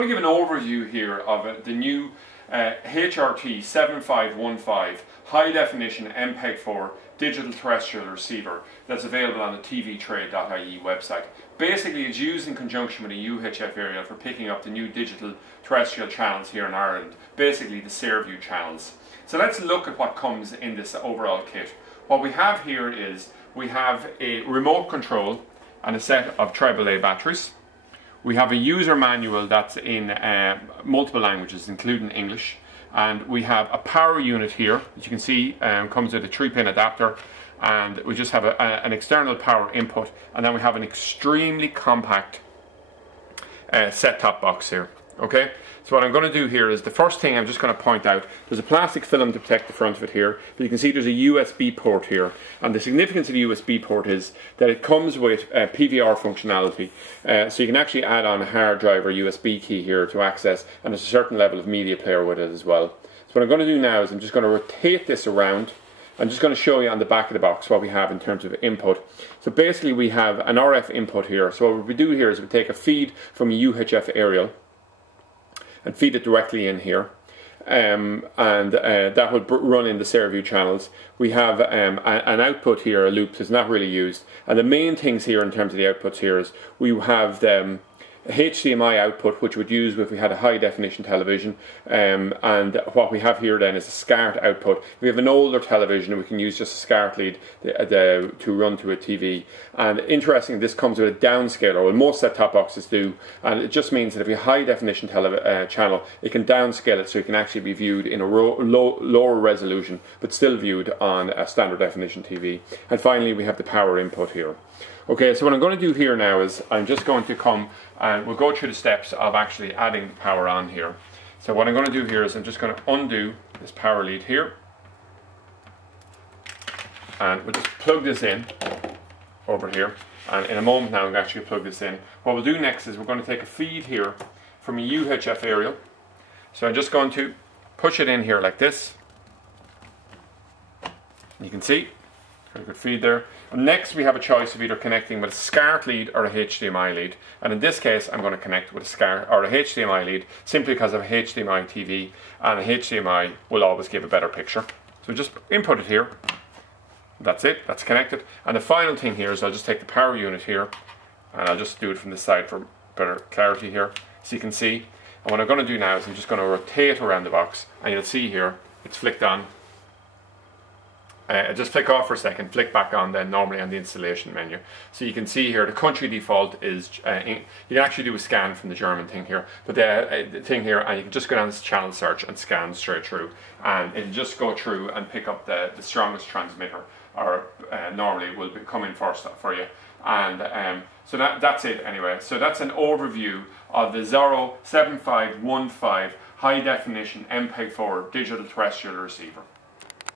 I'm going to give an overview here of the new HRT 7515 high definition MPEG-4 digital terrestrial receiver that's available on the tvtrade.ie website. Basically, it's used in conjunction with a UHF aerial for picking up the new digital terrestrial channels here in Ireland, basically the SareView channels. So let's look at what comes in this overall kit. What we have here is we have a remote control and a set of AAA batteries. We have a user manual that's in multiple languages, including English, and we have a power unit here, as you can see, comes with a 3-pin adapter, and we just have an external power input, and then we have an extremely compact set-top box here. Okay, so what I'm going to do here is the first thing I'm just going to point out, there's a plastic film to protect the front of it here, but you can see there's a USB port here, and the significance of the USB port is that it comes with PVR functionality, so you can actually add on a hard drive or USB key here to access, and there's a certain level of media player with it as well. So what I'm going to do now is I'm just going to rotate this around. I'm just going to show you on the back of the box what we have in terms of input. So basically we have an RF input here, so what we do here is we take a feed from a UHF aerial and feed it directly in here, and that would run in the SareView channels. We have an output here, a loop that's not really used, and the main things here in terms of the outputs here is we have a HDMI output, which would use if we had a high definition television, and what we have here then is a SCART output. If we have an older television, we can use just a SCART lead to run to a TV. And interesting, this comes with a downscaler. Well, most set-top boxes do, and it just means that if you have a high definition channel, it can downscale it so it can actually be viewed in a lower resolution, but still viewed on a standard definition TV. And finally, we have the power input here. Okay, so what I'm going to do here now is I'm just going to come and we'll go through the steps of actually adding the power on here. So what I'm going to do here is I'm just going to undo this power lead here, and we'll just plug this in over here, and in a moment now I'm going to actually plug this in. What we'll do next is we're going to take a feed here from a UHF aerial. So I'm just going to push it in here like this. You can see very good feed there. And next we have a choice of either connecting with a SCART lead or a HDMI lead, and in this case I'm going to connect with a SCART or a HDMI lead simply because of a HDMI TV, and a HDMI will always give a better picture. So just input it here, that's it, that's connected. And the final thing here is I'll just take the power unit here and I'll just do it from this side for better clarity here, so you can see. And what I'm going to do now is I'm just going to rotate around the box, and you'll see here it's flicked on. Just flick off for a second, flick back on then normally on the installation menu. So you can see here the country default is, you can actually do a scan from the German thing here, but the thing here, and you can just go down to channel search and scan straight through, and it'll just go through and pick up the strongest transmitter, or normally will come in first for you. And so that's it anyway. So that's an overview of the Xoro 7515 high definition MPEG-4 digital terrestrial receiver.